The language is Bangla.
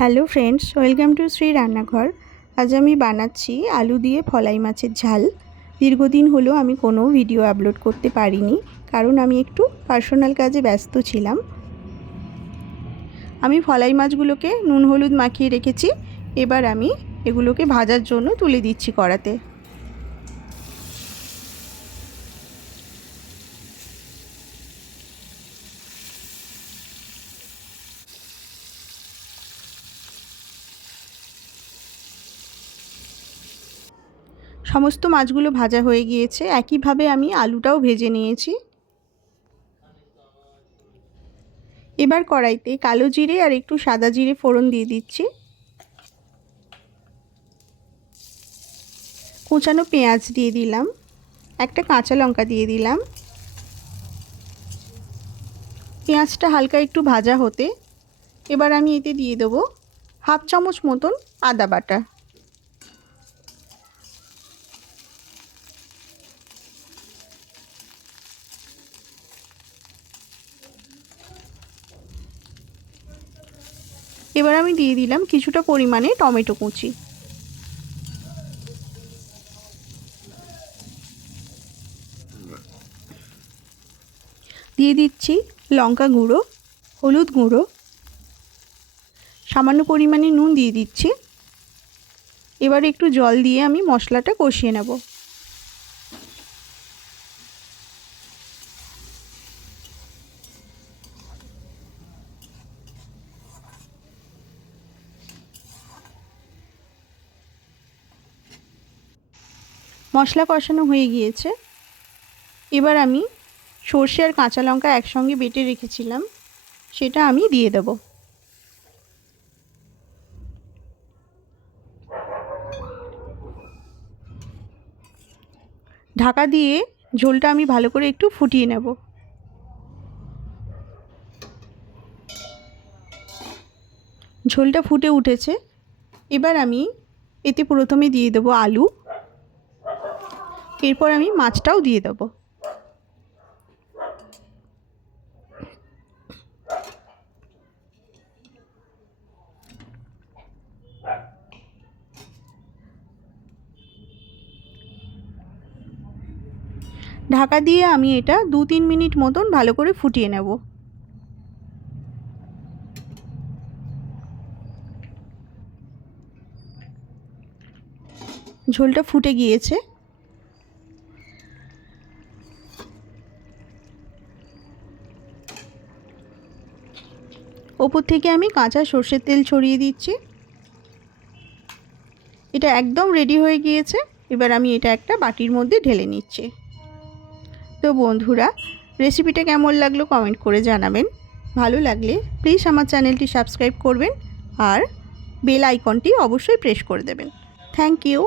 Hello friends, welcome to Shri রান্নাঘর। আজ আমি বানাচ্ছি আলু দিয়ে ফলাই মাছের ঝাল। দীর্ঘদিন হলো আমি কোনো ভিডিও আপলোড করতে পারিনি, কারণ আমি একটু পার্সোনাল কাজে ব্যস্ত ছিলাম। আমি ফলাই মাছগুলোকে নুন হলুদ মাখিয়ে রেখেছি। এবার আমি এগুলোকে ভাজার জন্য তুলে দিচ্ছি কড়াতে। সমস্ত মাছগুলো ভাজা হয়ে গিয়েছে। একইভাবে আমি আলুটাও ভেজে নিয়েছি। এবার কড়াইতে কালো জিরে আর একটু সাদা জিরে ফোড়ন দিয়ে দিচ্ছি। কুচানো পেঁয়াজ দিয়ে দিলাম, একটা কাঁচা লঙ্কা দিয়ে দিলাম। পেঁয়াজটা হালকা একটু ভাজা হতে এবার আমি এতে দিয়ে দেবো হাফ চামচ মতন আদা বাটা। এবার আমি দিয়ে দিলাম কিছুটা পরিমাণে টমেটো কুচি। দিয়ে দিচ্ছি লঙ্কা গুঁড়ো, হলুদ গুঁড়ো, সামান্য পরিমাণে নুন দিয়ে দিচ্ছি। এবার একটু জল দিয়ে আমি মশলাটা কষিয়ে নেব। মশলা কষানো হয়ে গিয়েছে। এবার আমি সর্ষে আর কাঁচা লঙ্কা একসঙ্গে বেটে রেখেছিলাম, সেটা আমি দিয়ে দেব। ঢাকা দিয়ে ঝোলটা আমি ভালো করে একটু ফুটিয়ে নেব। ঝোলটা ফুটে উঠেছে। এবার আমি এতে প্রথমে দিয়ে দেবো আলু, এরপর আমি মাছটাও দিয়ে দেবো। ঢাকা দিয়ে আমি এটা 2-3 মিনিট মতন ভালো করে ফুটিয়ে নেব। ঝোলটা ফুটে গিয়েছে। ওপর থেকে আমি কাঁচা সর্ষের তেল ছড়িয়ে দিচ্ছি। এটা একদম রেডি হয়ে গিয়েছে। এবার আমি এটা একটা বাটির মধ্যে ঢেলে নিচ্ছি। তো বন্ধুরা, রেসিপিটা কেমন লাগলো কমেন্ট করে জানাবেন। ভালো লাগলে প্লিজ আমার চ্যানেলটি সাবস্ক্রাইব করবেন আর বেল আইকনটি অবশ্যই প্রেস করে দেবেন। Thank you.